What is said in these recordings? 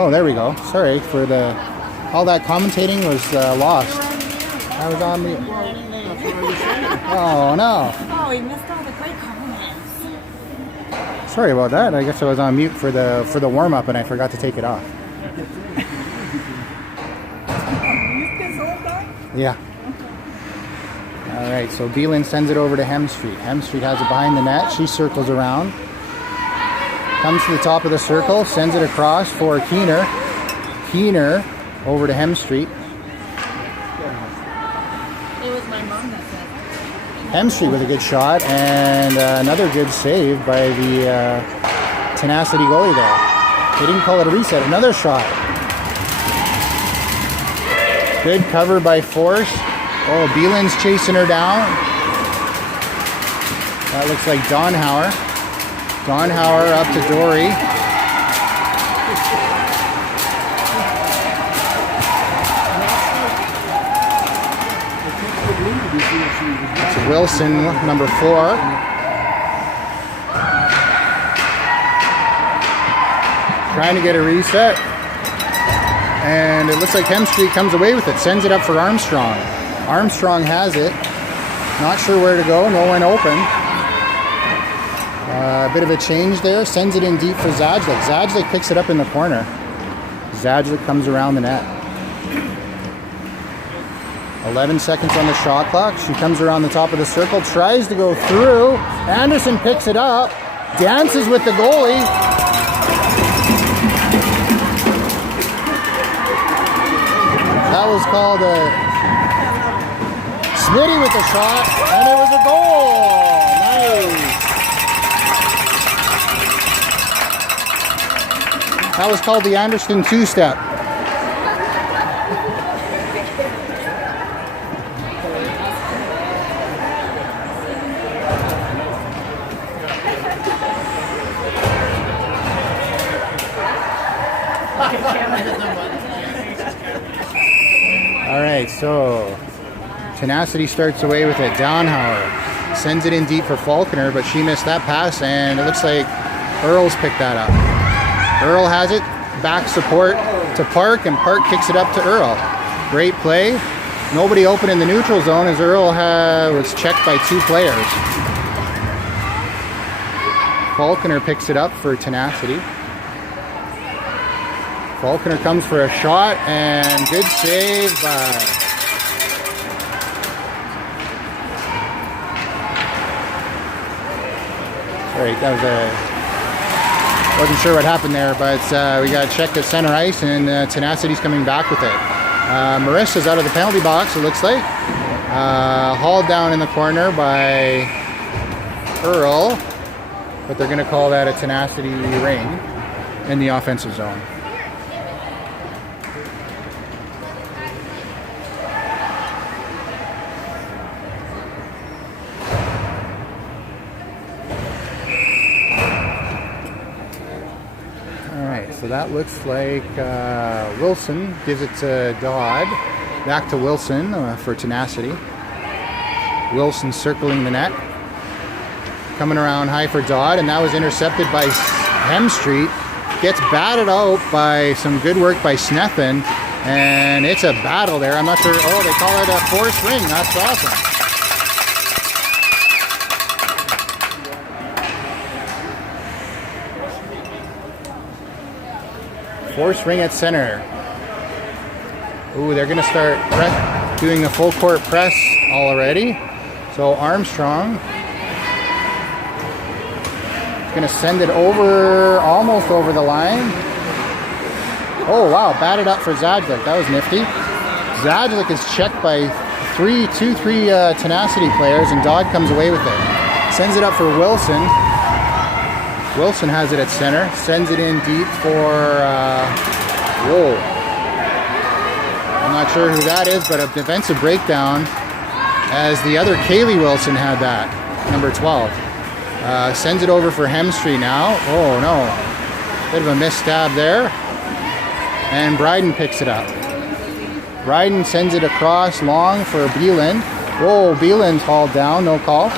Oh, there we go. Sorry for all that commentating was lost. I was on mute. Oh no. Oh, we missed all the great comments. Sorry about that. I guess I was on mute for the warm up and I forgot to take it off. Yeah. All right. So Beelan sends it over to Hemstreet. Hemstreet has it behind the net. She circles around. Comes to the top of the circle, sends it across for Keener. Keener over to Hemstreet. It was my mom that said. Hemstreet with a good shot and another good save by the Tenacity goalie there. They didn't call it a reset. Another shot. Good cover by Force. Oh, Beelan's chasing her down. That looks like Donhauer. Donhauer up to Dory. It's Wilson, number 4. Trying to get a reset. And it looks like Hemstreet comes away with it. Sends it up for Armstrong. Armstrong has it. Not sure where to go. No one open. A bit of a change there. Sends it in deep for Zajdlik. Zajdlik picks it up in the corner. Zajdlik comes around the net. 11 seconds on the shot clock. She comes around the top of the circle. Tries to go through. Anderson picks it up. Dances with the goalie. That was called a Smitty with the shot. And it was a goal. Nice. That was called the Anderson two-step. All right, so Tenacity starts away with it. Donhauer sends it in deep for Falconer, but she missed that pass, and it looks like Earl's picked that up. Earl has it, back support to Park, and Park kicks it up to Earl. Great play. Nobody open in the neutral zone as Earl was checked by 2 players. Falconer picks it up for Tenacity. Falconer comes for a shot, and good save by... Sorry, that was a... Wasn't sure what happened there, but we got checked at center ice, and Tenacity's coming back with it. Marissa's out of the penalty box, it looks like. Hauled down in the corner by Earl, but they're going to call that a Tenacity ring in the offensive zone. So that looks like Wilson gives it to Dodd. Back to Wilson for Tenacity. Wilson circling the net. Coming around high for Dodd, and that was intercepted by Hemstreet. Gets batted out by some good work by Snethen, and it's a battle there. I'm not sure. Oh, they call it a forced ring. That's awesome. Force ring at center. Ooh, they're going to start doing the full court press already. So Armstrong is going to send it over, almost over the line. Oh, wow, batted up for Zajdlik. That was nifty. Zajdlik is checked by three Tenacity players, and Dodd comes away with it. Sends it up for Wilson. Wilson has it at center, sends it in deep for, whoa. I'm not sure who that is, but a defensive breakdown as the other Kaylee Wilson had that, number 12. Sends it over for Hemstreet now. Oh no, bit of a missed stab there. And Bryden picks it up. Bryden sends it across long for Beelan. Whoa, Beelan's hauled down, no call.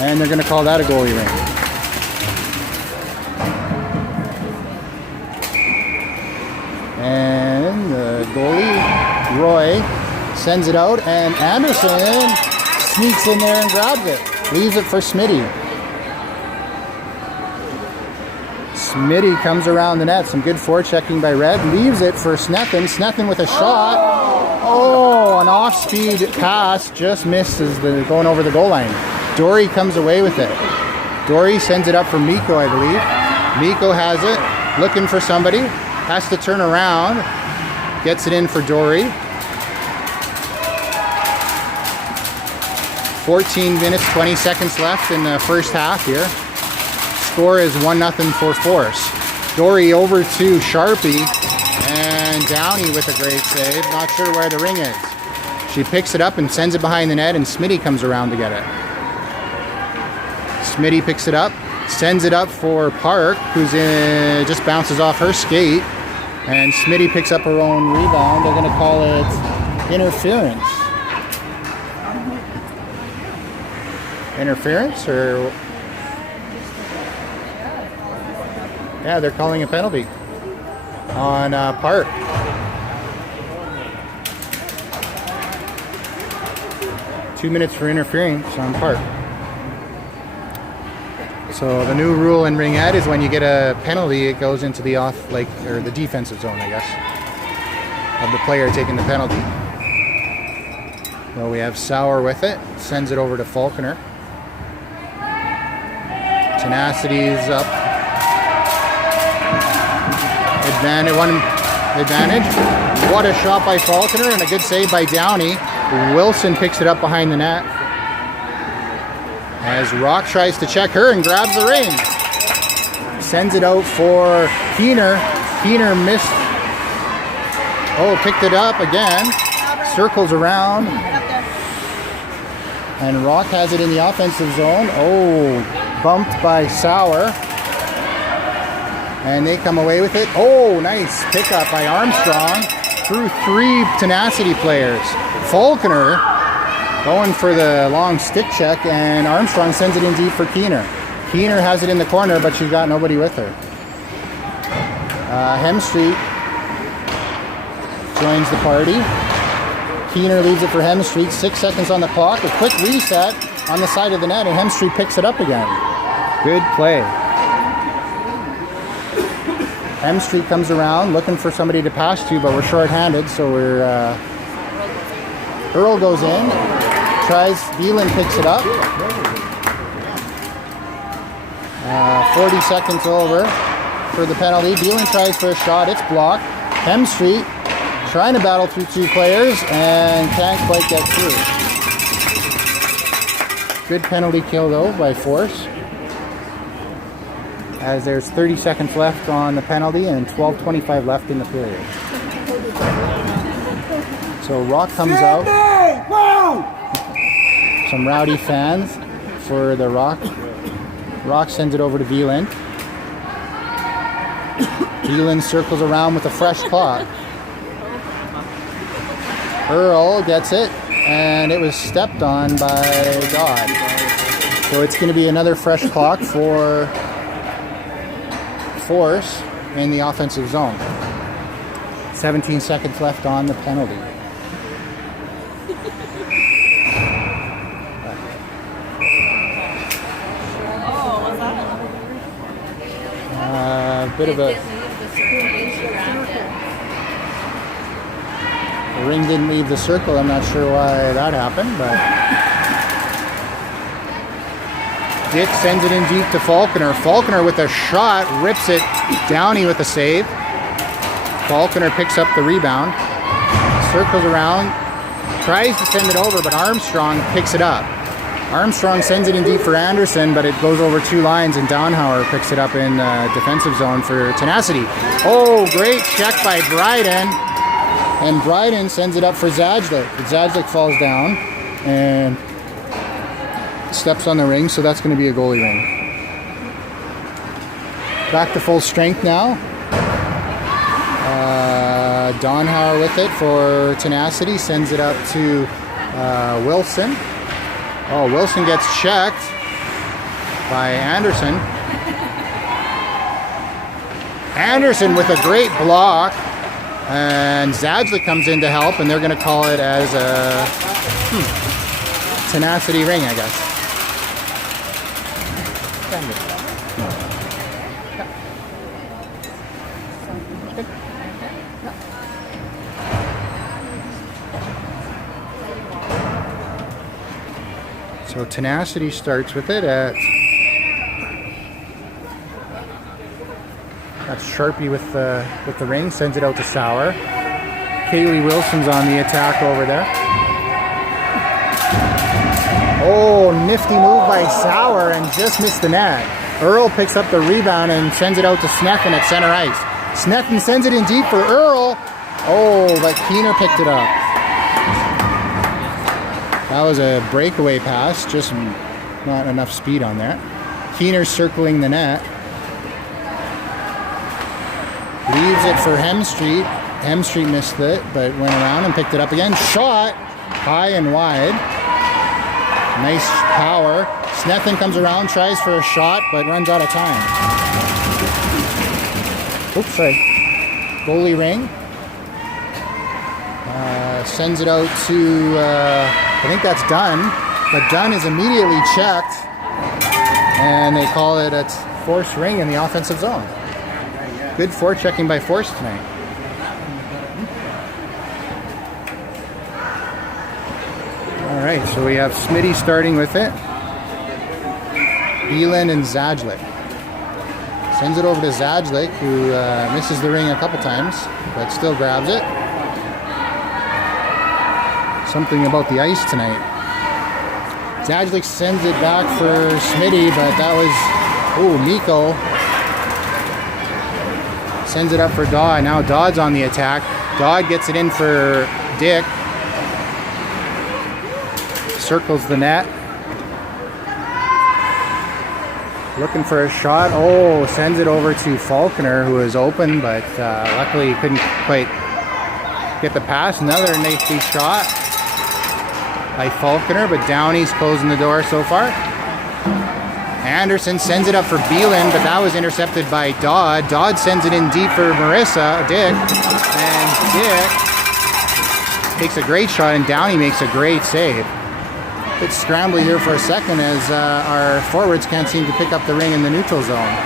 And they're going to call that a goalie ring. Roy sends it out, and Anderson sneaks in there and grabs it. Leaves it for Smitty. Smitty comes around the net. Some good forechecking by Red. Leaves it for Snethin. Snethin with a shot. Oh, an off-speed pass. Just misses going over the goal line. Dory comes away with it. Dory sends it up for Mikko, I believe. Mikko has it. Looking for somebody. Has to turn around. Gets it in for Dory. 14 minutes, 20 seconds left in the first half here. Score is 1-0 for Force. Dory over to Sharpie, and Downey with a great save. Not sure where the ring is. She picks it up and sends it behind the net, and Smitty comes around to get it. Smitty picks it up, sends it up for Park, who's just bounces off her skate, and Smitty picks up her own rebound. They're going to call it interference. Interference, or... Yeah, they're calling a penalty on Park. Two minutes for interference on Park. So the new rule in Ring Ed is when you get a penalty, it goes into the or the defensive zone, I guess, of the player taking the penalty. So we have Sauer with it, sends it over to Falconer. Tenacity's up. Advantage. What a shot by Falconer and a good save by Downey. Wilson picks it up behind the net. As Rock tries to check her and grabs the ring. Sends it out for Keener. Keener missed. Oh, picked it up again. Circles around. And Rock has it in the offensive zone. Oh, bumped by Sauer. And they come away with it. Oh, nice pickup by Armstrong through three Tenacity players. Falconer going for the long stick check, and Armstrong sends it in deep for Keener. Keener has it in the corner, but she's got nobody with her. Hemstreet joins the party. Keener leaves it for Hemstreet. 6 seconds on the clock. A quick reset on the side of the net, and Hemstreet picks it up again. Good play. Hemstreet comes around looking for somebody to pass to, but we're short-handed, so we're... Earl goes in, tries, Beelan picks it up. 40 seconds over for the penalty. Beelan tries for a shot, it's blocked. Hemstreet trying to battle through two players and can't quite get through. Good penalty kill though by Force, as there's 30 seconds left on the penalty and 12:25 left in the period. So Rock comes out. Some rowdy fans for the Rock. Rock sends it over to Beelan. Beelan circles around with a fresh clock. Earl gets it, and it was stepped on by Dodd. So it's going to be another fresh clock for Force in the offensive zone. 17 seconds left on the penalty. Bit of a... The ring didn't leave the circle. I'm not sure why that happened, but... Dick sends it in deep to Falconer. Falconer with a shot, rips it. Downey with a save. Falconer picks up the rebound. Circles around. Tries to send it over, but Armstrong picks it up. Armstrong sends it in deep for Anderson, but it goes over two lines, and Downhauer picks it up in defensive zone for Tenacity. Oh, great check by Bryden. And Bryden sends it up for Zajdlik. Zajdlik falls down and steps on the ring, so that's going to be a goalie ring. Back to full strength now. Downhauer with it for Tenacity, sends it up to Wilson. Oh, Wilson gets checked by Anderson. Anderson with a great block. And Zajdlik comes in to help, and they're going to call it as a Tenacity ring, I guess. So Tenacity starts with it at... That's Sharpie with the ring, sends it out to Sour. Kaylee Wilson's on the attack over there. Oh, nifty move by Sour and just missed the net. Earl picks up the rebound and sends it out to Snethen at center ice. Snethen sends it in deep for Earl. Oh, but Keener picked it up. That was a breakaway pass, just not enough speed on there. Keener circling the net. Leaves it for Hemstreet. Hemstreet missed it, but went around and picked it up again. Shot high and wide. Nice power. Snethen comes around, tries for a shot, but runs out of time. Oops, sorry. Goalie ring. Sends it out to, I think that's Dunn, but Dunn is immediately checked, and they call it a forced ring in the offensive zone. Good forechecking by Force tonight. All right, so we have Smitty starting with it. Elin and Zajdlik. Sends it over to Zajdlik, who misses the ring a couple times, but still grabs it. Something about the ice tonight. Zajdlik sends it back for Smitty, but that was, Miko. Sends it up for Dodd. Now Dodd's on the attack. Dodd gets it in for Dick. Circles the net. Looking for a shot. Oh, sends it over to Falconer, who is open, but luckily he couldn't quite get the pass. Another nifty shot by Falconer, but Downey's closing the door so far. Anderson sends it up for Beelan, but that was intercepted by Dodd. Dodd sends it in deep for Marissa, Dick, and Dick takes a great shot, and Downey makes a great save. Bit scrambly here for a second as our forwards can't seem to pick up the ring in the neutral zone.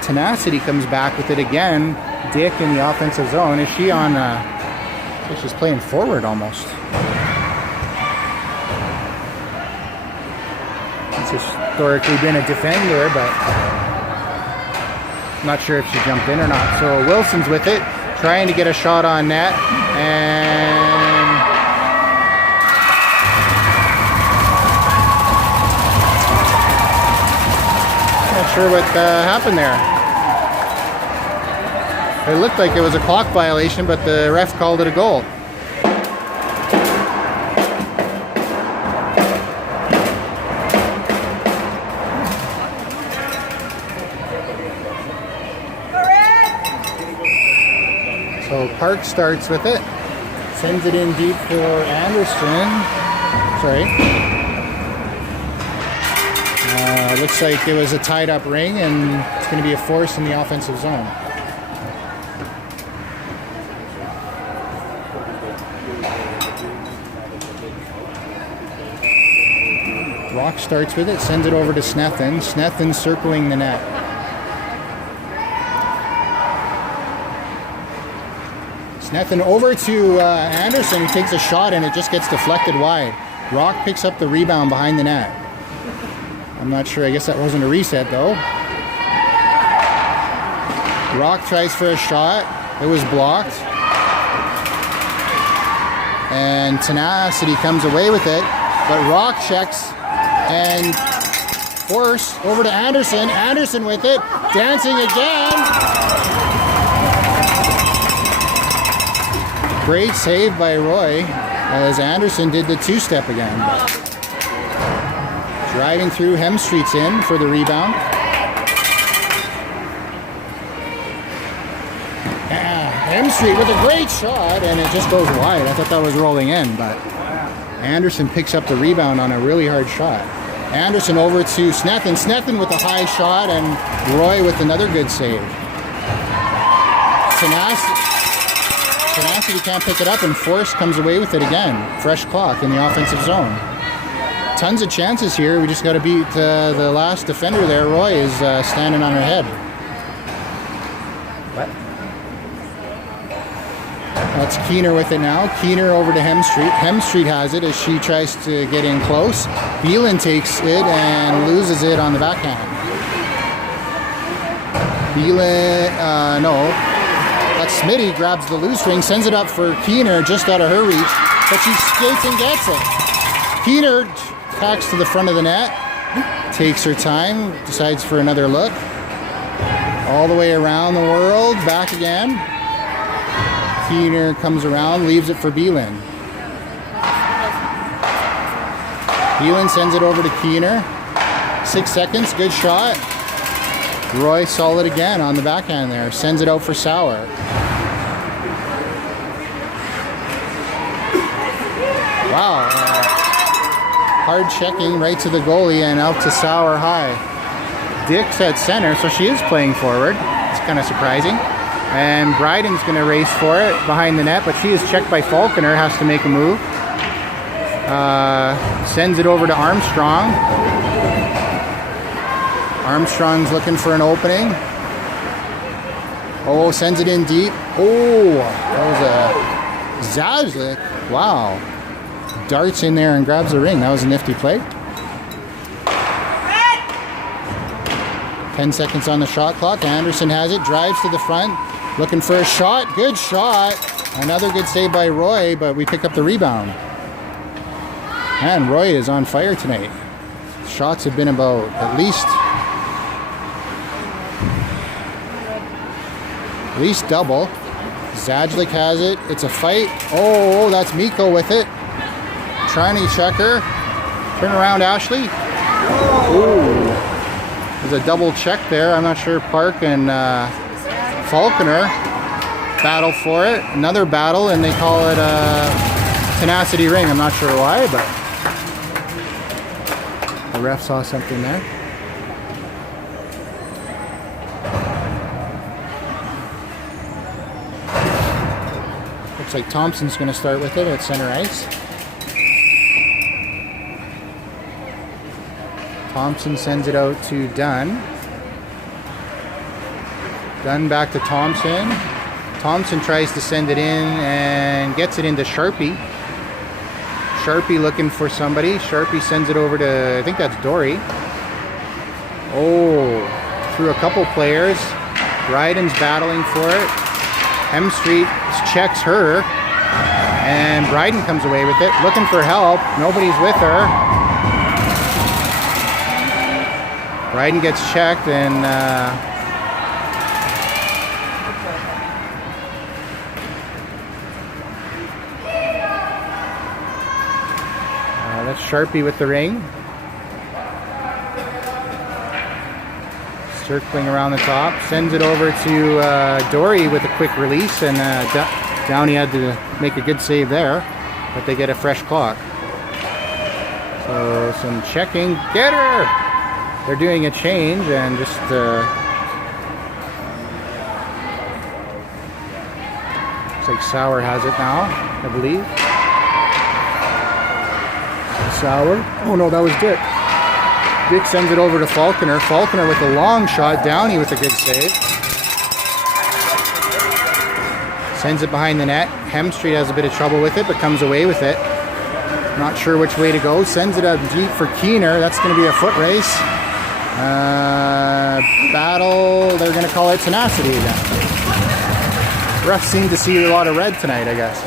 Tenacity comes back with it again. Dick in the offensive zone. Is she on? I think she's playing forward almost. She's historically been a defender, but I'm not sure if she jumped in or not. So Wilson's with it, trying to get a shot on net, and not sure what happened there. It looked like it was a clock violation, but the ref called it a goal. So Park starts with it, sends it in deep for Anderson. Looks like it was a tied up ring, and it's going to be a force in the offensive zone. Rock starts with it, sends it over to Snethen. Snethen circling the net. Snethen over to Anderson. He takes a shot and it just gets deflected wide. Rock picks up the rebound behind the net. I'm not sure. I guess that wasn't a reset though. Rock tries for a shot. It was blocked. And Tenacity comes away with it. But Rock checks and Force over to Anderson. Anderson with it. Dancing again. Great save by Roy as Anderson did the two-step again. Driving through, Hemstreet's in for the rebound. Hemstreet with a great shot, and it just goes wide. I thought that was rolling in, but Anderson picks up the rebound on a really hard shot. Anderson over to Snethin. Snethin with a high shot, and Roy with another good save. Tenacity can't pick it up, and Force comes away with it again. Fresh clock in the offensive zone. Tons of chances here. We just got to beat the last defender there. Roy is standing on her head. What? That's Keener with it now. Keener over to Hemstreet. Hemstreet has it as she tries to get in close. Beelan takes it and loses it on the backhand. Beelan, no. That's Smitty, grabs the loose ring, sends it up for Keener just out of her reach, but she skates and gets it. Keener tacks to the front of the net, takes her time, decides for another look. All the way around the world, back again. Keener comes around, leaves it for Beelan. Beelan sends it over to Keener. 6 seconds, good shot. Roy solid again on the backhand there. Sends it out for Sauer. Wow. Hard checking right to the goalie and out to Sauer high. Dick's at center, so she is playing forward. It's kind of surprising. And Bryden's going to race for it behind the net, but she is checked by Falconer, has to make a move. Sends it over to Armstrong. Armstrong's looking for an opening. Oh, sends it in deep. Oh, that was a Zajdlik. Wow. Darts in there and grabs the ring. That was a nifty play. 10 seconds on the shot clock. Anderson has it, drives to the front, looking for a shot. Good shot. Another good save by Roy, but we pick up the rebound. Man, Roy is on fire tonight. Shots have been about at least double. Zajdlik has it. It's a fight. Oh, that's Mikko with it. Trying to check her. Turn around, Ashley. Ooh. There's a double check there. I'm not sure Park and Falconer battle for it. Another battle, and they call it a Tenacity ring. I'm not sure why, but the ref saw something there. Looks like Thompson's going to start with it at center ice. Thompson sends it out to Dunn. Dunn back to Thompson. Thompson tries to send it in and gets it into Sharpie. Sharpie looking for somebody. Sharpie sends it over to, I think that's Dory. Oh, through a couple players. Ryden's battling for it. Hemstreet checks her. And Bryden comes away with it. Looking for help. Nobody's with her. Bryden gets checked and that's Sharpie with the ring. Circling around the top. Sends it over to Dory with a quick release, and Downey had to make a good save there, but they get a fresh clock. So some checking. Get her! They're doing a change and just looks like Sauer has it now, I believe. Sauer. Oh no, that was Dick. Dick sends it over to Falconer. Falconer with a long shot. Downey with a good save. Sends it behind the net. Hemstreet has a bit of trouble with it, but comes away with it. Not sure which way to go. Sends it up deep for Keener. That's going to be a foot race. Battle. They're going to call it Tenacity again. Refs seem to see a lot of red tonight, I guess.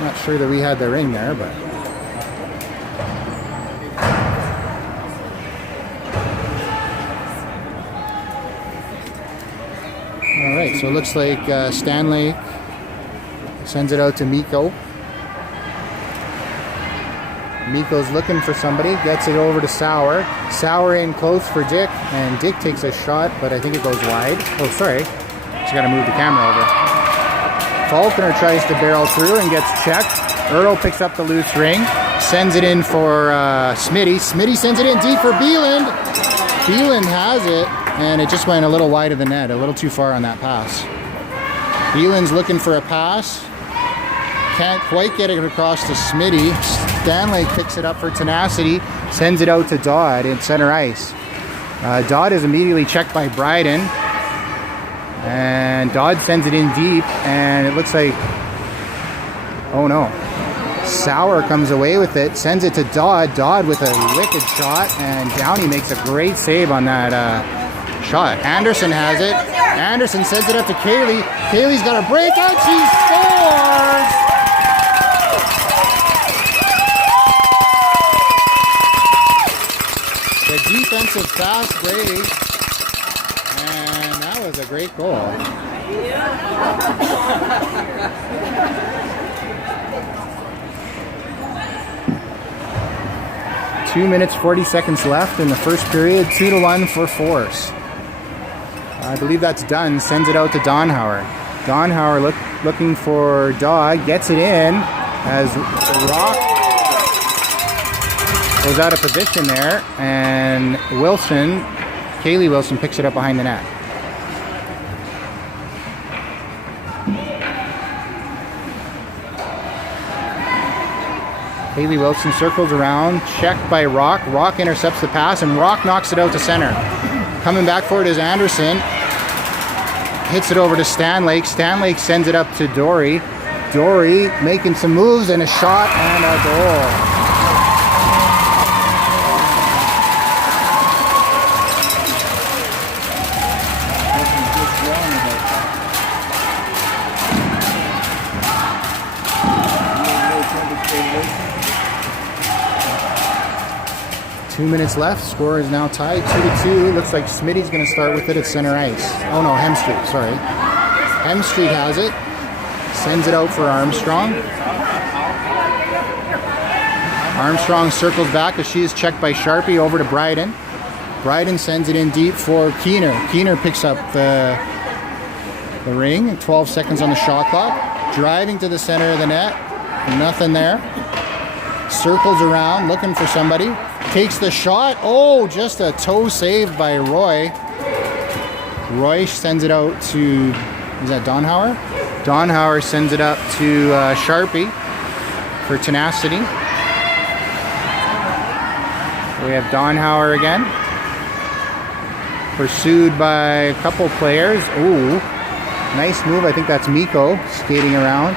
Not sure that we had the ring there, but. All right, so it looks like Stanley sends it out to Mikko. Mikko's looking for somebody, gets it over to Sauer. Sauer in close for Dick, and Dick takes a shot, but I think it goes wide. Oh, sorry. Just got to move the camera over. Falconer tries to barrel through and gets checked. Earl picks up the loose ring. Sends it in for Smitty. Smitty sends it in deep for Beeland. Beeland has it, and it just went a little wide of the net, a little too far on that pass. Beeland's looking for a pass. Can't quite get it across to Smitty. Stanley picks it up for Tenacity. Sends it out to Dodd in center ice. Dodd is immediately checked by Bryden. And Dodd sends it in deep, and it looks like, oh no. Sauer comes away with it, sends it to Dodd. Dodd with a wicked shot, and Downey makes a great save on that shot. Anderson has it. Anderson sends it up to Kaylee. Kaylee's got a breakout. She scores! The defensive fast break, and that was a great goal. 2 minutes 40 seconds left in the first period. 2-1 for Force. I believe that's done. Sends it out to Donhauer. Donhauer looking for Dodd. Gets it in as Rock goes out of position there, and Kaylee Wilson picks it up behind the net. Kaylee Wilson circles around, checked by Rock. Rock intercepts the pass, and Rock knocks it out to center. Coming back for it is Anderson. Hits it over to Stanlake. Stanlake sends it up to Dory. Dory making some moves, and a shot and a goal. 2 minutes left. Score is now tied 2-2. Looks like Smitty's going to start with it at center ice. Oh no, Hemstreet, sorry. Hemstreet has it. Sends it out for Armstrong. Armstrong circles back as she is checked by Sharpie over to Bryden. Bryden sends it in deep for Keener. Keener picks up the ring. 12 seconds on the shot clock. Driving to the center of the net. Nothing there. Circles around looking for somebody. Takes the shot. Oh, just a toe save by Roy. Roy sends it out to, is that Donhauer? Donhauer sends it up to Sharpie for Tenacity. We have Donhauer again. Pursued by a couple players. Ooh, nice move. I think that's Miko skating around.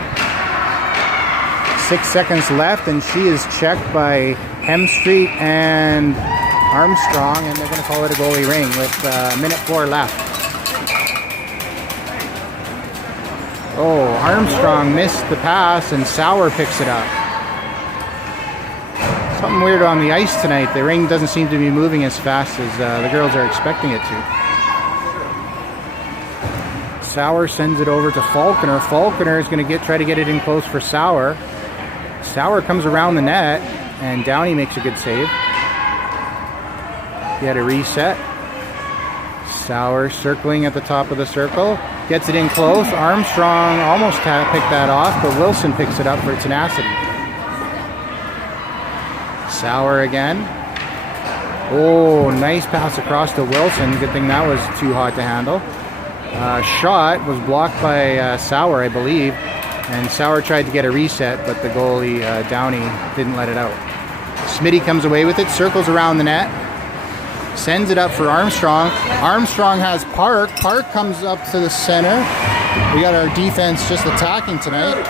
6 seconds left, and she is checked by Hemstreet and Armstrong, and they're going to call it a goalie ring with minute 4 left. Oh, Armstrong missed the pass, and Sauer picks it up. Something weird on the ice tonight. The ring doesn't seem to be moving as fast as the girls are expecting it to. Sauer sends it over to Falconer. Falconer is going to try to get it in close for Sauer. Sauer comes around the net, and Downey makes a good save. He had a reset. Sauer circling at the top of the circle. Gets it in close. Armstrong almost picked that off, but Wilson picks it up for Tenacity. Sauer again. Oh, nice pass across to Wilson. Good thing that was too hot to handle. Shot was blocked by Sauer, I believe. And Sauer tried to get a reset, but the goalie, Downey, didn't let it out. Smitty comes away with it, circles around the net, sends it up for Armstrong. Armstrong has Park. Park comes up to the center. We got our defense just attacking tonight.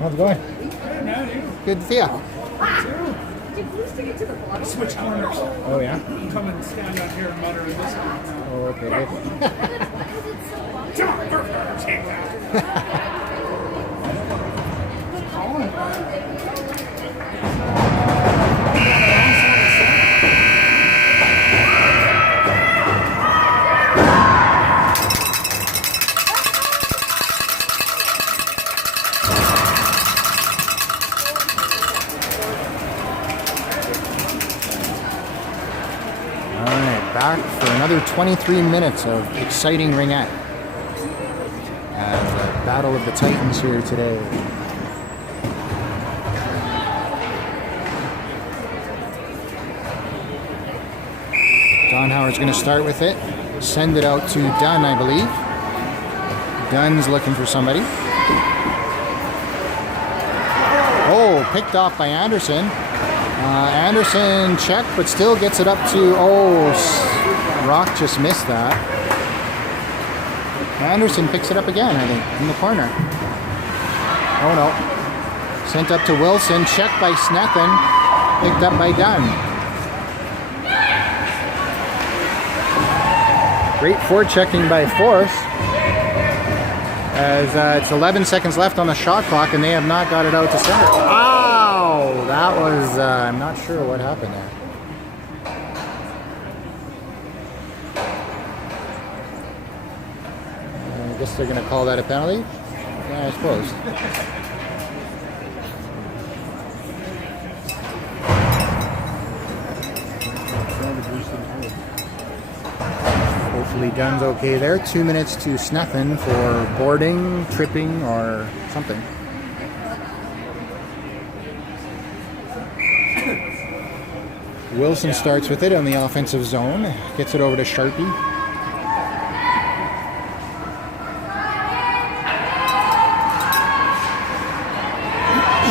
How's it going? Good to see you. Switch corners. Oh, yeah? Come and stand out here and mutter in this one. Oh, okay. Back for another 23 minutes of exciting ringette. And the Battle of the Titans here today. Don Howard's going to start with it. Send it out to Dunn, I believe. Dunn's looking for somebody. Oh, picked off by Anderson. Anderson checked, but still gets it up to, Rock just missed that. Anderson picks it up again, I think, in the corner. Oh no. Sent up to Wilson, checked by Snethen, picked up by Dunn. Great forechecking by Force. As it's 11 seconds left on the shot clock and they have not got it out to center. Ow! That was, I'm not sure what happened there. I guess they're going to call that a penalty? Yeah, I suppose. Hopefully Dunn's okay there. 2 minutes to Snethen for boarding, tripping, or something. Wilson starts with it on the offensive zone. Gets it over to Sharpie.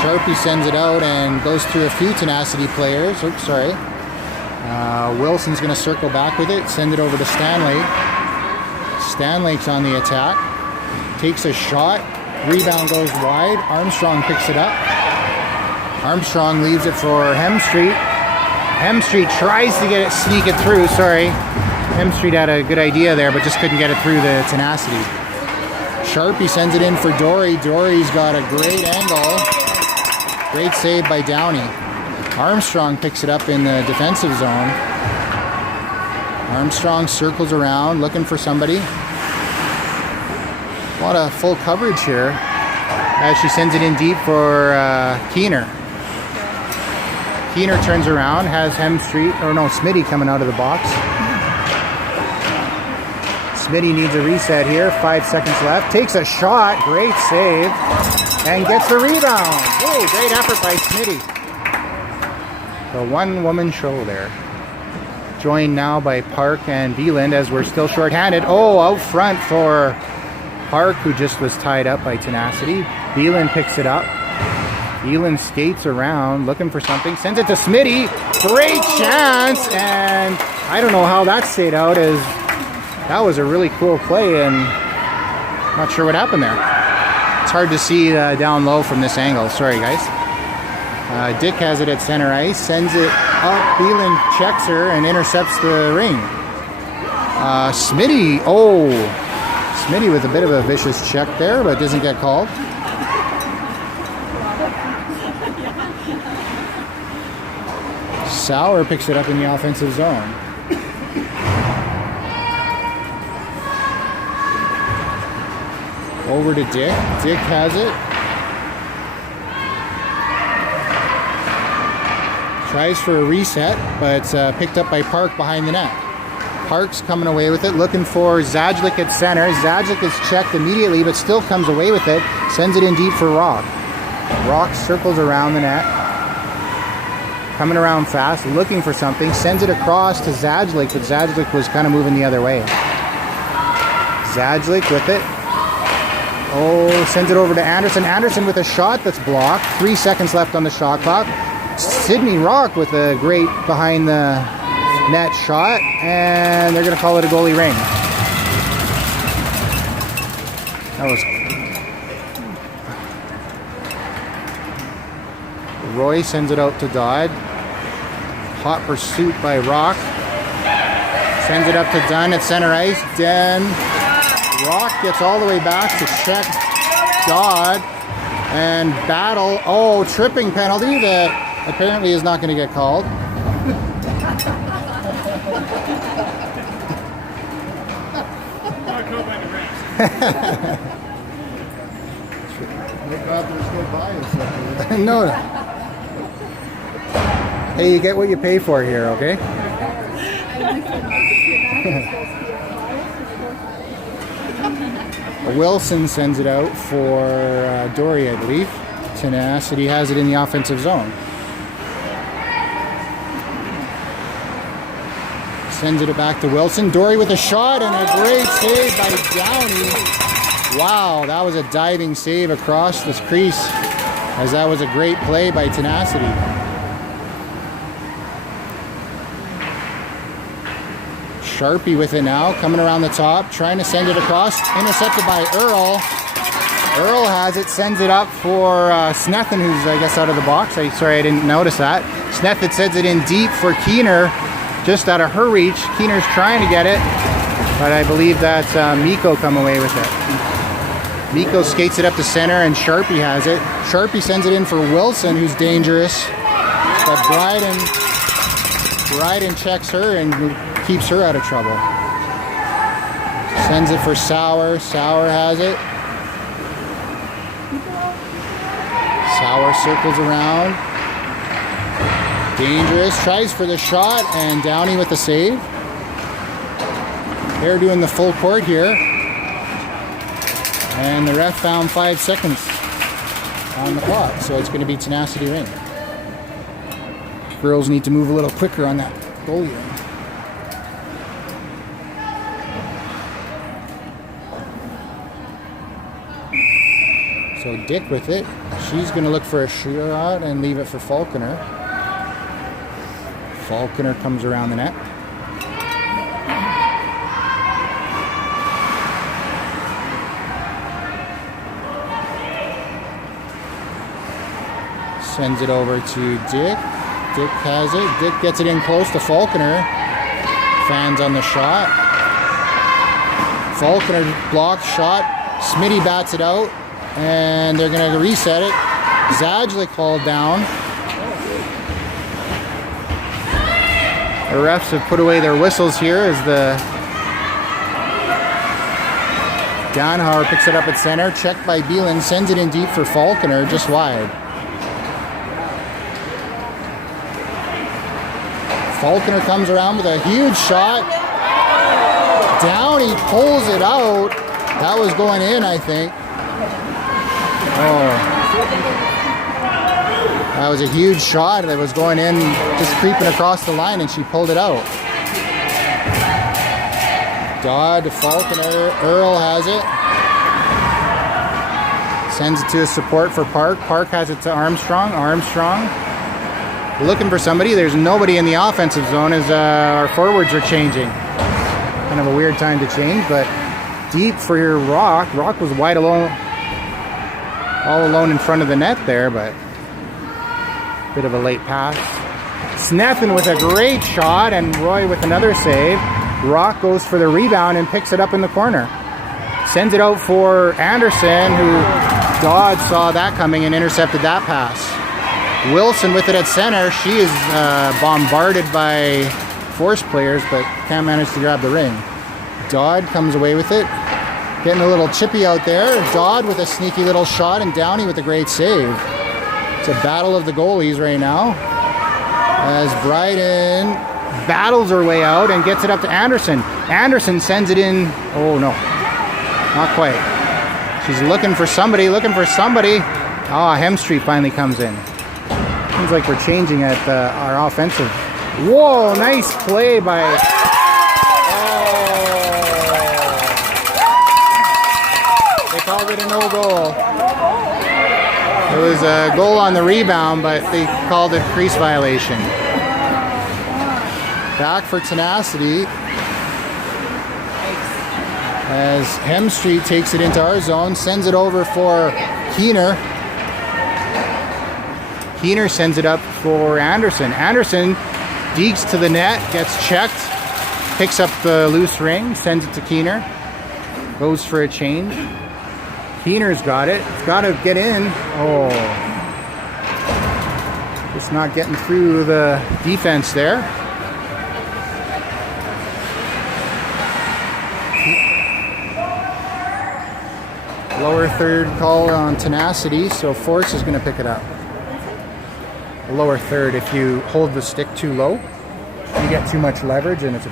Sharpie sends it out and goes through a few Tenacity players. Oops, sorry. Wilson's going to circle back with it, send it over to Stanley. Stanley's on the attack. Takes a shot. Rebound goes wide. Armstrong picks it up. Armstrong leaves it for Hemstreet. Hemstreet tries to get it, sneak it through. Sorry. Hemstreet had a good idea there, but just couldn't get it through the Tenacity. Sharpie sends it in for Dory. Dory's got a great angle. Great save by Downey. Armstrong picks it up in the defensive zone. Armstrong circles around, looking for somebody. A lot of full coverage here as she sends it in deep for Keener. Keener turns around, has Smitty coming out of the box. Smitty needs a reset here, 5 seconds left. Takes a shot, great save, and gets the rebound. Oh, great effort by Smitty. The one-woman show there. Joined now by Park and Beeland as we're still short-handed. Oh, out front for Park, who just was tied up by Tenacity. Beeland picks it up. Beeland skates around, looking for something. Sends it to Smitty. Great chance, and I don't know how that stayed out, as that was a really cool play, and not sure what happened there. It's hard to see down low from this angle. Sorry, guys. Dick has it at center ice, sends it up. Beeland checks her and intercepts the ring. Smitty with a bit of a vicious check there, but doesn't get called. Sauer picks it up in the offensive zone. Over to Dick. Dick has it. Tries for a reset, but it's picked up by Park behind the net. Park's coming away with it, looking for Zajdlik at center. Zajdlik is checked immediately, but still comes away with it. Sends it in deep for Rock. Rock circles around the net. Coming around fast, looking for something. Sends it across to Zajdlik, but Zajdlik was kind of moving the other way. Zajdlik with it. Oh, sends it over to Anderson. Anderson with a shot that's blocked. 3 seconds left on the shot clock. Sidney Rock with a great behind the net shot, and they're going to call it a goalie ring. Roy sends it out to Dodd. Hot pursuit by Rock. Sends it up to Dunn at center ice. Then Rock gets all the way back to check Dodd. And battle. Oh, tripping penalty that apparently is not going to get called. Thank God there's no bias up here. No. Hey, you get what you pay for here, okay? Wilson sends it out for Dory, I believe. Tenacity has it in the offensive zone. Sends it back to Wilson. Dory with a shot and a great save by Downey. Wow, that was a diving save across this crease, as that was a great play by Tenacity. Sharpie with it now, coming around the top, trying to send it across, intercepted by Earl. Earl has it, sends it up for Snethen, who's, I guess, out of the box. Sorry, I didn't notice that. Snethen sends it in deep for Keener, just out of her reach. Keener's trying to get it, but I believe that's Mikko come away with it. Mikko skates it up to center, and Sharpie has it. Sharpie sends it in for Wilson, who's dangerous, but Bryden checks her and keeps her out of trouble. Sends it for Sauer. Sauer has it. Sauer circles around. Dangerous. Tries for the shot, and Downey with the save. They're doing the full court here. And the ref found 5 seconds on the clock, so it's going to be Tenacity ring. Girls need to move a little quicker on that goalie ring. So Dick with it. She's going to look for a shot and leave it for Falconer. Falconer comes around the net. Sends it over to Dick. Dick has it. Dick gets it in close to Falconer. Fans on the shot. Falconer blocks shot. Smitty bats it out. And they're going to reset it. Zajdlik called down. The refs have put away their whistles here as the Downhauer picks it up at center. Checked by Beelan. Sends it in deep for Falconer, just wide. Falconer comes around with a huge shot. Downey pulls it out. That was going in, I think. Oh. That was a huge shot that was going in, just creeping across the line, and she pulled it out. Dodd to Falconer. Earl has it. Sends it to a support for Park. Park has it to Armstrong. Armstrong looking for somebody. There's nobody in the offensive zone as our forwards are changing. Kind of a weird time to change, but deep for your Rock. Rock was wide alone, all alone in front of the net there, but bit of a late pass. Snethen with a great shot, and Roy with another save. Rock goes for the rebound and picks it up in the corner. Sends it out for Anderson, who Dodd saw that coming and intercepted that pass. Wilson with it at center. She is bombarded by Force players, but can't manage to grab the ring. Dodd comes away with it. Getting a little chippy out there. Dodd with a sneaky little shot, and Downey with a great save. It's a battle of the goalies right now, as Bryden battles her way out and gets it up to Anderson. Anderson sends it in. Oh no, not quite. She's looking for somebody, Ah, Hemstreet finally comes in. Seems like we're changing at our offensive. Whoa, nice play by... Oh. They called it a no goal. It was a goal on the rebound, but they called it crease violation. Back for Tenacity, as Hemstreet takes it into our zone, sends it over for Keener. Keener sends it up for Anderson. Anderson dekes to the net, gets checked, picks up the loose ring, sends it to Keener, goes for a change. Keener's got it. It's got to get in. Oh. Just not getting through the defense there. Lower third call on Tenacity, so Force is going to pick it up. Lower third, if you hold the stick too low, you get too much leverage and it's a...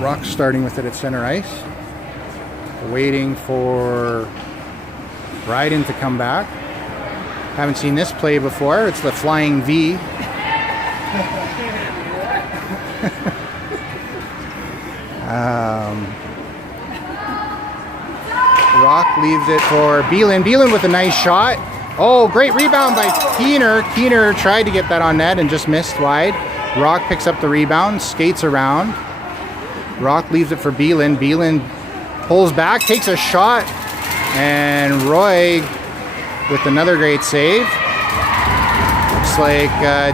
Rock's starting with it at center ice. Waiting for Bryden to come back. Haven't seen this play before. It's the flying V. Rock leaves it for Beelan. Beelan with a nice shot. Oh, great rebound by Keener. Keener tried to get that on net and just missed wide. Rock picks up the rebound, skates around. Rock leaves it for Beelan. Beelan pulls back, takes a shot, and Roy with another great save. Looks like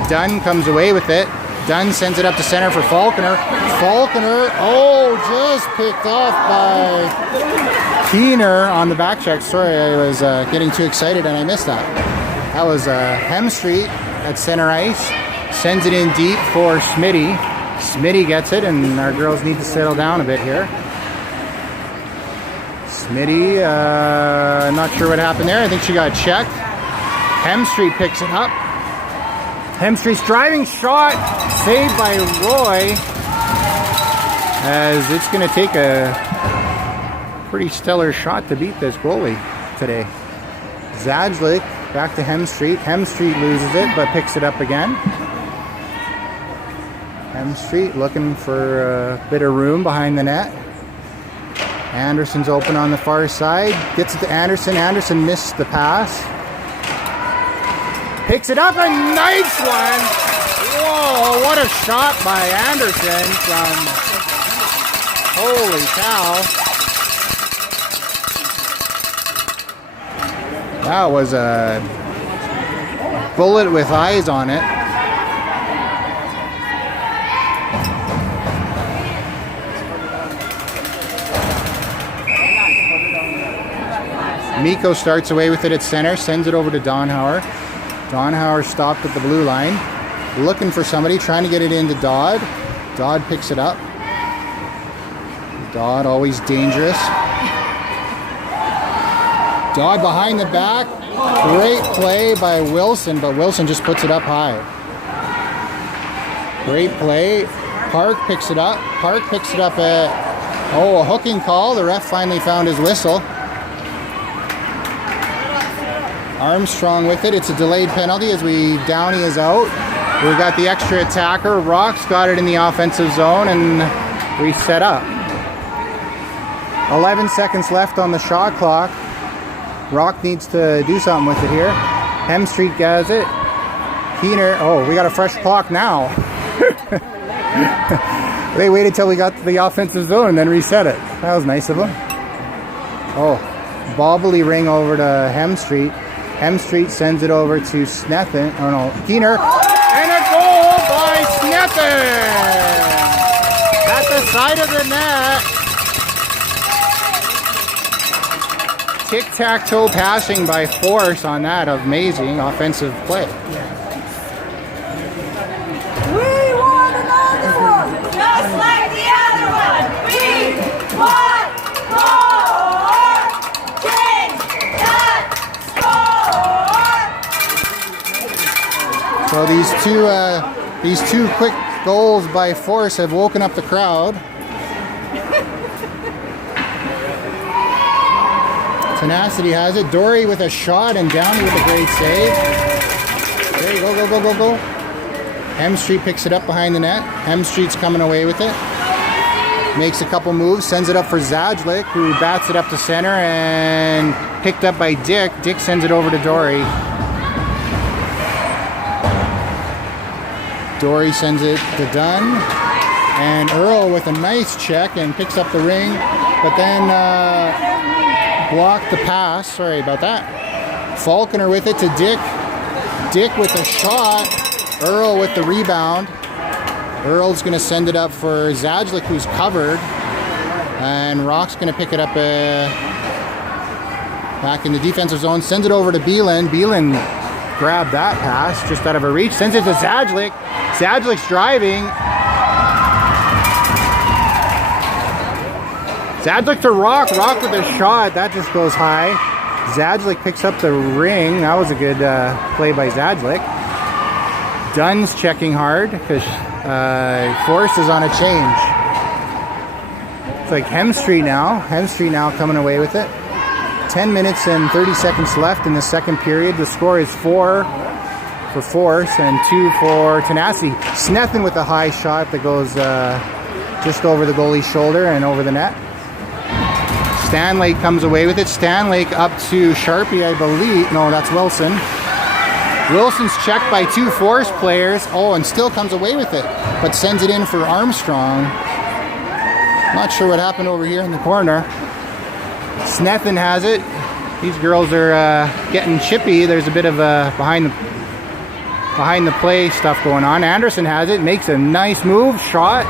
Dunn comes away with it. Dunn sends it up to center for Falconer. Falconer, oh, just picked off by Keener on the back check. Sorry, I was getting too excited and I missed that. That was Hemstreet at center ice. Sends it in deep for Smitty. Smitty gets it, and our girls need to settle down a bit here. Smitty, not sure what happened there. I think she got checked. Hemstreet picks it up. Hemstreet's driving shot, saved by Roy, as it's going to take a pretty stellar shot to beat this goalie today. Zajdlik back to Hemstreet. Hemstreet loses it, but picks it up again. Hemstreet looking for a bit of room behind the net. Anderson's open on the far side. Gets it to Anderson. Anderson missed the pass. Picks it up. A nice one. Whoa, what a shot by Anderson from... Holy cow. That was a bullet with eyes on it. Mikko starts away with it at center, sends it over to Donhauer. Donhauer stopped at the blue line, looking for somebody, trying to get it into Dodd. Dodd picks it up. Dodd, always dangerous. Dodd behind the back. Great play by Wilson, but Wilson just puts it up high. Great play. Park picks it up. Park picks it up at, a hooking call. The ref finally found his whistle. Armstrong with it. It's a delayed penalty as Downey is out. We've got the extra attacker. Rock's got it in the offensive zone, and we set up. 11 seconds left on the shot clock. Rock needs to do something with it here. Hemstreet gets it. Keener. Oh, we got a fresh clock now. They waited till we got to the offensive zone and then reset it. That was nice of them. Oh, bobbly ring over to Hemstreet. Hemstreet sends it over to Snethen. Oh no, Keener. And a goal by Snethen! At the side of the net. Tic-tac-toe passing by Force on that. Amazing offensive play. We want another one, just like the other one. We want more. Change that score. So these two quick goals by Force have woken up the crowd. Tenacity has it. Dory with a shot and Downey with a great save. There you go, go, go, go, go. Hemstreet picks it up behind the net. Hemstreet's coming away with it. Makes a couple moves, sends it up for Zajdlik, who bats it up to center and picked up by Dick. Dick sends it over to Dory. Dory sends it to Dunn. And Earl with a nice check and picks up the ring, but then blocked the pass. Sorry about that. Falconer with it to Dick. Dick with a shot. Earl with the rebound. Earl's going to send it up for Zajlik, who's covered. And Rock's going to pick it up back in the defensive zone. Sends it over to Beelan. Beelan grabbed that pass just out of her reach. Sends it to Zajlik. Zajlik's driving. Zajlik to Rock. Rock with a shot. That just goes high. Zajlik picks up the ring. That was a good play by Zajlik. Dunn's checking hard because Forrest is on a change. It's like Hemstreet now. Hemstreet now coming away with it. 10 minutes and 30 seconds left in the second period. The score is 4 for Force and 2 for Tenacity. Snethen with a high shot that goes just over the goalie's shoulder and over the net. Stanlake comes away with it. Stanlake up to Sharpie, I believe. No, that's Wilson. Wilson's checked by 2 Force players. Oh, and still comes away with it, but sends it in for Armstrong. Not sure what happened over here in the corner. Snethen has it. These girls are getting chippy. There's a bit of behind the play stuff going on. Anderson has it. Makes a nice move. Shot.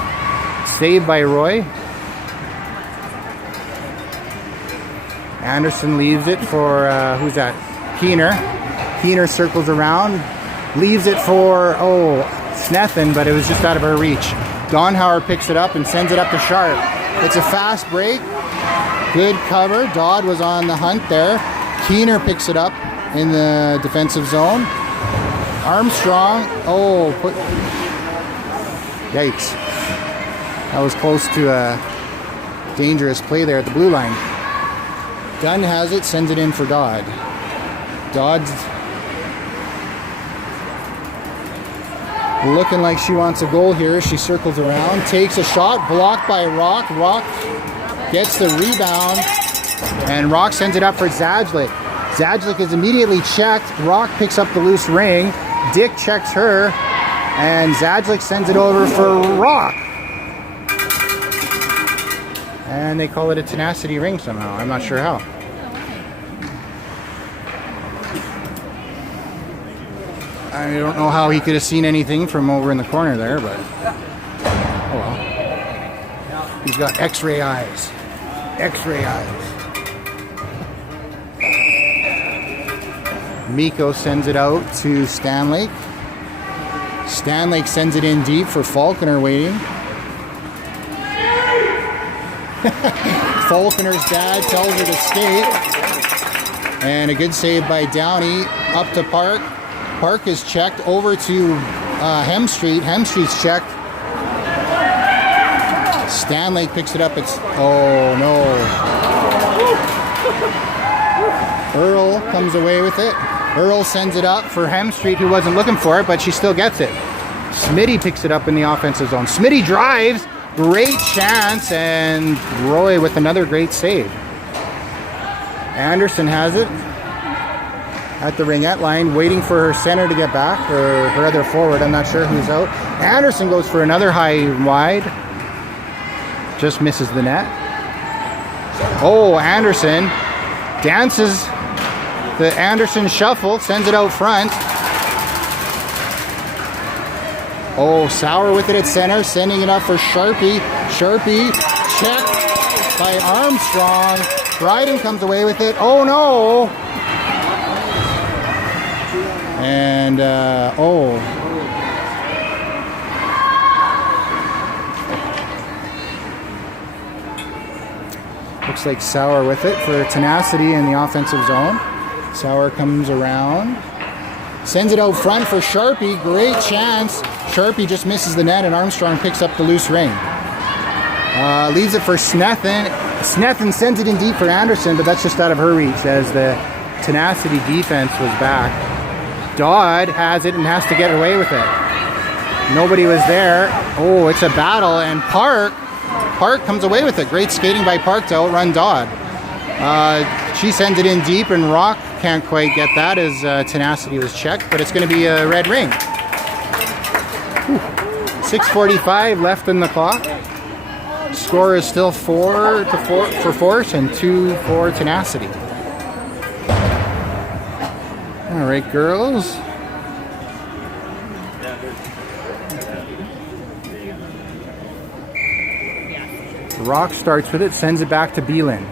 Saved by Roy. Anderson leaves it for, who's that? Keener. Keener circles around. Leaves it for, Snethen, but it was just out of her reach. Donhauer picks it up and sends it up to Sharp. It's a fast break. Good cover. Dodd was on the hunt there. Keener picks it up in the defensive zone. Armstrong. Yikes. That was close to a dangerous play there at the blue line. Dunn has it, sends it in for Dodd. Dodd's looking like she wants a goal here. She circles around, takes a shot, blocked by Rock. Rock gets the rebound, and Rock sends it up for Zajlik. Zajlik is immediately checked. Rock picks up the loose ring. Dick checks her, and Zajlik sends it over for Rock. And they call it a Tenacity ring somehow. I'm not sure how. I don't know how he could have seen anything from over in the corner there, but oh well. He's got X-ray eyes. X-ray eyes. Miko sends it out to Stanlake. Stanlake sends it in deep for Falconer waiting. Falconer's dad tells her to skate. And a good save by Downey. Up to Park. Park is checked over to Hemstreet. Hemstreet's checked. Stanley picks it up. Oh no. Earl comes away with it. Earl sends it up for Hemstreet, who wasn't looking for it, but she still gets it. Smitty picks it up in the offensive zone. Smitty drives. Great chance, and Roy with another great save. Anderson has it at the ringette line, waiting for her center to get back, or her other forward. I'm not sure who's out. Anderson goes for another high and wide. Just misses the net. Oh, Anderson dances the Anderson shuffle, sends it out front. Oh, Sauer with it at center, sending it up for Sharpie. Sharpie checked by Armstrong. Bryden comes away with it. Oh no! And looks like Sauer with it for Tenacity in the offensive zone. Sauer comes around, sends it out front for Sharpie. Great chance. Sharpie just misses the net, and Armstrong picks up the loose ring. Leaves it for Snethen. Snethen sends it in deep for Anderson, but that's just out of her reach as the Tenacity defense was back. Dodd has it and has to get away with it. Nobody was there. Oh, it's a battle, and Park comes away with it. Great skating by Park to outrun Dodd. She sends it in deep, and Rock can't quite get that as Tenacity was checked, but it's going to be a red ring. 6:45 left in the clock. Score is still 4 for Force and 2 for Tenacity. All right, girls. Rock starts with it, sends it back to Beelan.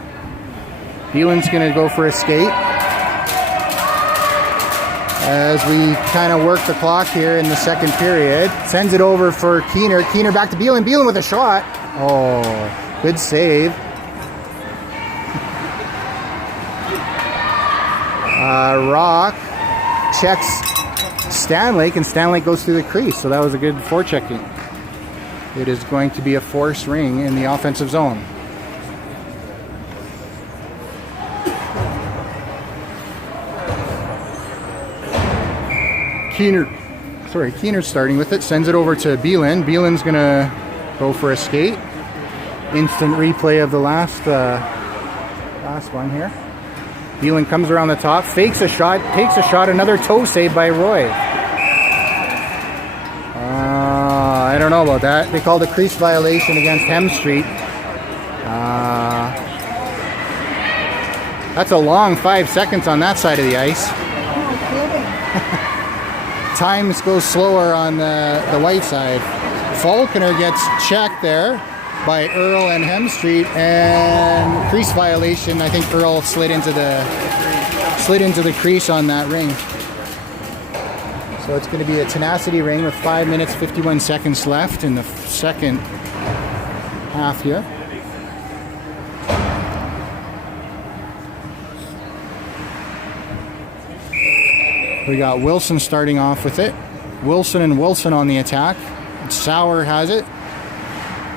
Beelan's going to go for a skate. As we kind of work the clock here in the second period. Sends it over for Keener. Keener back to Beelan. Beelan with a shot. Oh, good save. Rock checks Stanley, and Stanley goes through the crease. So that was a good forechecking. It is going to be a force ring in the offensive zone. Keener's starting with it, sends it over to Beelan. Beelan's gonna go for a skate. Instant replay of the last one here. Beelan comes around the top, fakes a shot, takes a shot, another toe save by Roy. I don't know about that. They called a crease violation against Hem Street. That's a long 5 seconds on that side of the ice. Times go slower on the white side. Falconer gets checked there by Earl and Hem Street, and crease violation. I think Earl slid into the crease on that ring. So it's going to be a Tenacity ring with 5 minutes 51 seconds left in the second half here. We got Wilson starting off with it. Wilson and Wilson on the attack. Sauer has it.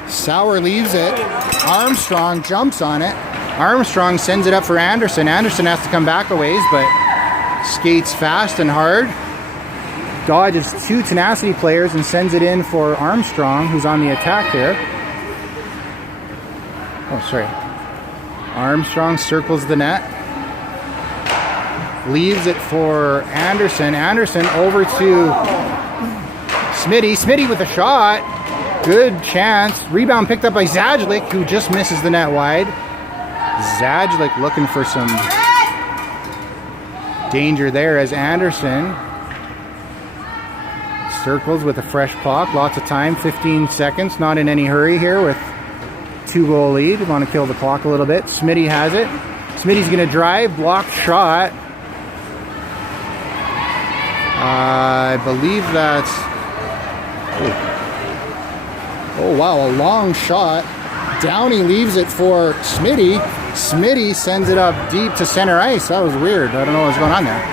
Sauer leaves it. Armstrong jumps on it. Armstrong sends it up for Anderson. Anderson has to come back a ways, but skates fast and hard. Dodges 2 Tenacity players and sends it in for Armstrong, who's on the attack here. Oh, sorry. Armstrong circles the net. Leaves it for Anderson. Anderson over to Smitty. Smitty with a shot. Good chance. Rebound picked up by Zajdlik, who just misses the net wide. Zajdlik looking for some danger there as Anderson circles with a fresh clock. Lots of time, 15 seconds. Not in any hurry here with 2-goal lead. Want to kill the clock a little bit. Smitty has it. Smitty's going to drive. Blocked shot. I believe that's... Oh, wow, a long shot. Downey leaves it for Smitty. Smitty sends it up deep to center ice. That was weird. I don't know what's going on there.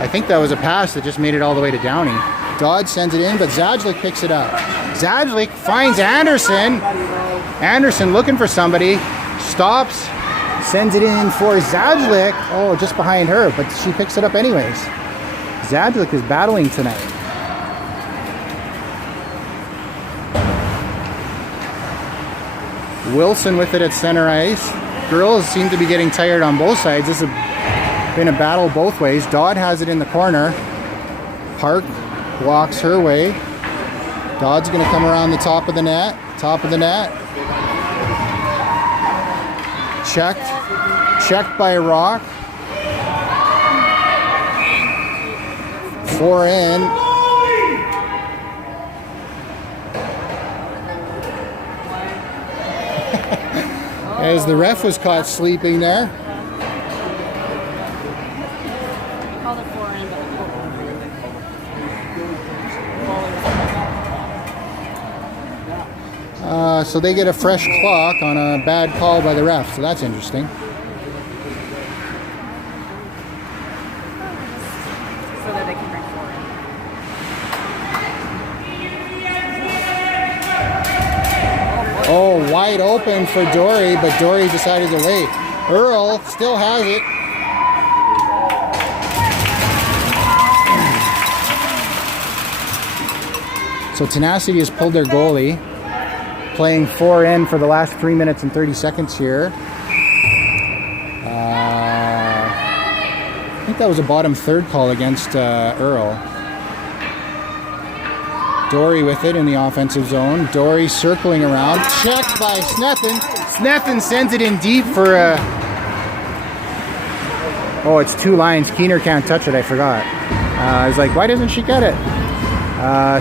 I think that was a pass that just made it all the way to Downey. Dodge sends it in, but Zajdlik picks it up. Zajdlik finds Anderson. Anderson looking for somebody. Stops. Sends it in for Zajdlik. Oh, just behind her, but she picks it up anyways. Zajdlik is battling tonight. Wilson with it at center ice. Girls seem to be getting tired on both sides. This has been a battle both ways. Dodd has it in the corner. Park blocks her way. Dodd's going to come around the top of the net. Top of the net. Checked by Rock. 4 in. As the ref was caught sleeping there. So they get a fresh clock on a bad call by the ref, so that's interesting. So that they can bring forward. Oh, wide open for Dory, but Dory decided to wait. Earl still has it. So Tenacity has pulled their goalie. Playing 4 in for the last 3 minutes and 30 seconds here. I think that was a bottom third call against Earl. Dory with it in the offensive zone. Dory circling around. Checked by Snethin. Snethin sends it in deep for a... Oh, it's 2 lines. Keener can't touch it. I forgot. I was like, why doesn't she get it?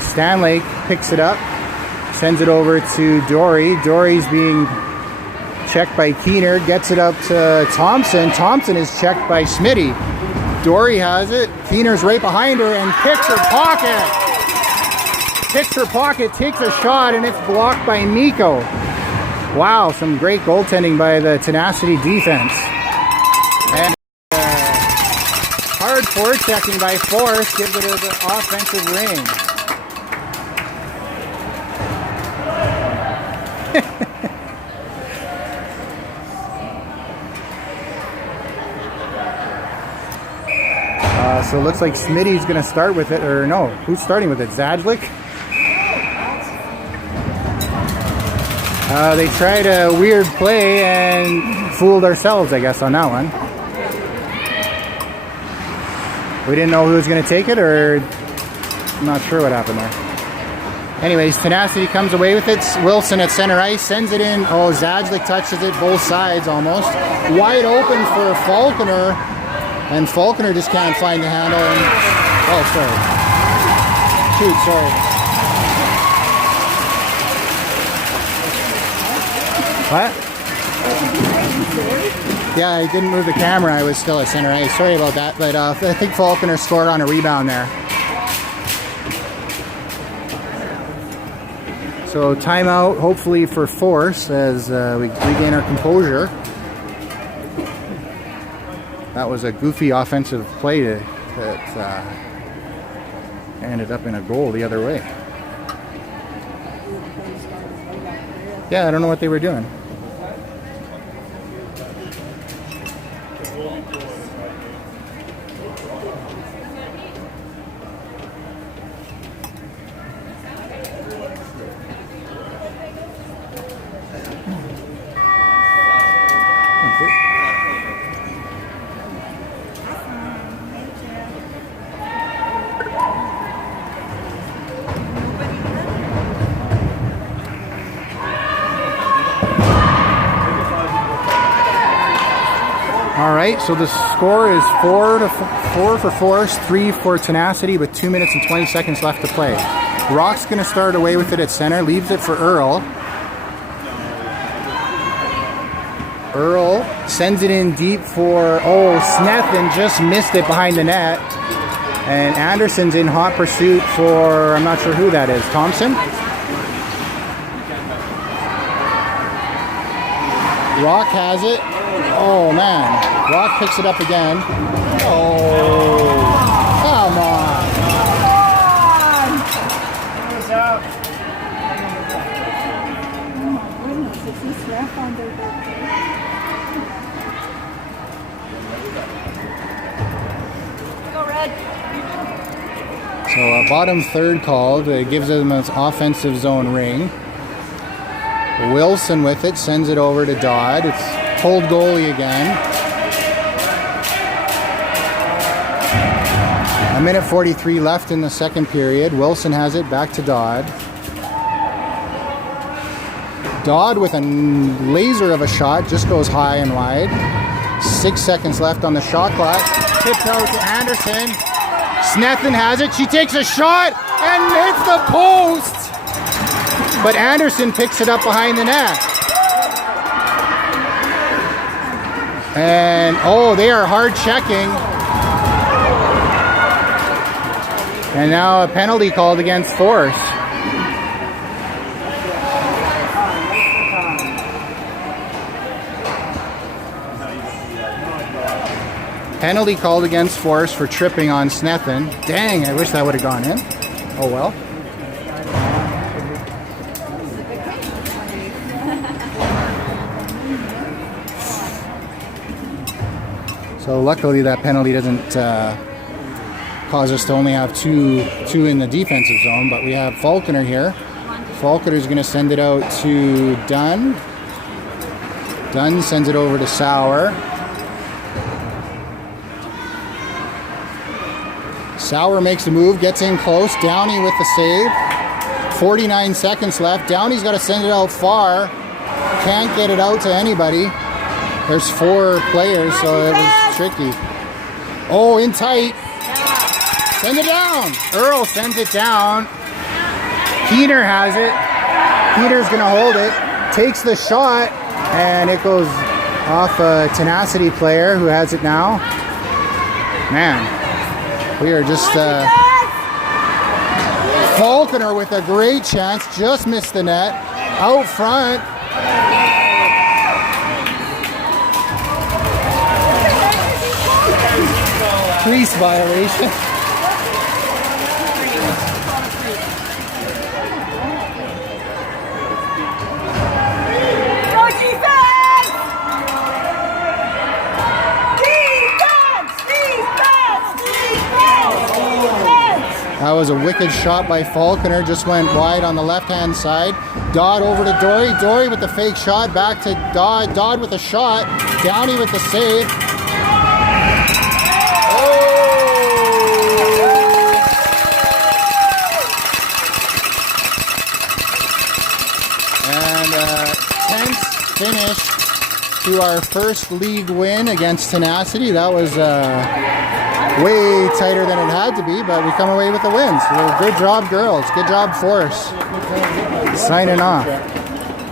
Stanley picks it up. Sends it over to Dory. Dory's being checked by Keener. Gets it up to Thompson. Thompson is checked by Smitty. Dory has it. Keener's right behind her and picks her pocket. Picks her pocket, takes a shot, and it's blocked by Miko. Wow, some great goaltending by the Tenacity defense. And hard forechecking by Force gives it an offensive ring. So it looks like Smitty's going to start with it, or no, who's starting with it? Zadlik? They tried a weird play and fooled ourselves, I guess, on that one. We didn't know who was going to take it, or I'm not sure what happened there. Anyways, Tenacity comes away with it. Wilson at center ice sends it in. Oh, Zadlik touches it both sides almost. Wide open for Falconer. And Falconer just can't find the handle. And, oh, sorry. Shoot, sorry. What? Yeah, I didn't move the camera. I was still at center ice. Sorry about that. But I think Falconer scored on a rebound there. So timeout, hopefully for Force, as we regain our composure. That was a goofy offensive play that ended up in a goal the other way. Yeah, I don't know what they were doing. All right, so the score is 4 for Force, 3 for Tenacity with 2 minutes and 20 seconds left to play. Rock's going to start away with it at center, leaves it for Earl. Earl sends it in deep for, Snethin just missed it behind the net. And Anderson's in hot pursuit for, I'm not sure who that is, Thompson? Rock has it. Oh man, Rock picks it up again. Oh, come on. Go Red. So bottom third called, gives them an offensive zone ring. Wilson with it, sends it over to Dodd. It's pulled goalie again. A minute 43 left in the second period. Wilson has it back to Dodd. Dodd with a laser of a shot, just goes high and wide. 6 seconds left on the shot clock. Tipped out to Anderson. Snethin has it. She takes a shot and hits the post. But Anderson picks it up behind the net. And, they are hard checking. And now a penalty called against Force. Penalty called against Force for tripping on Snethin. Dang, I wish that would have gone in. Oh well. So luckily that penalty doesn't cause us to only have two in the defensive zone, but we have Falconer here. Falconer's going to send it out to Dunn. Dunn sends it over to Sauer. Sauer makes the move, gets in close. Downey with the save. 49 seconds left. Downey's got to send it out far. Can't get it out to anybody. There's 4 players, so it was tricky. Oh, in tight. Send it down. Earl sends it down. Keener has it. Keener's going to hold it. Takes the shot, and it goes off a Tenacity player who has it now. Man, we are just... Falconer with a great chance. Just missed the net. Out front. Crease violation. Go defense! Defense! That was a wicked shot by Falconer. Just went wide on the left-hand side. Dodd over to Dory. Dory with the fake shot. Back to Dodd. Dodd with a shot. Downey with the save. And tense finish to our first league win against Tenacity. That was way tighter than it had to be, but we come away with the win. So good job, girls. Good job, Force. Signing off.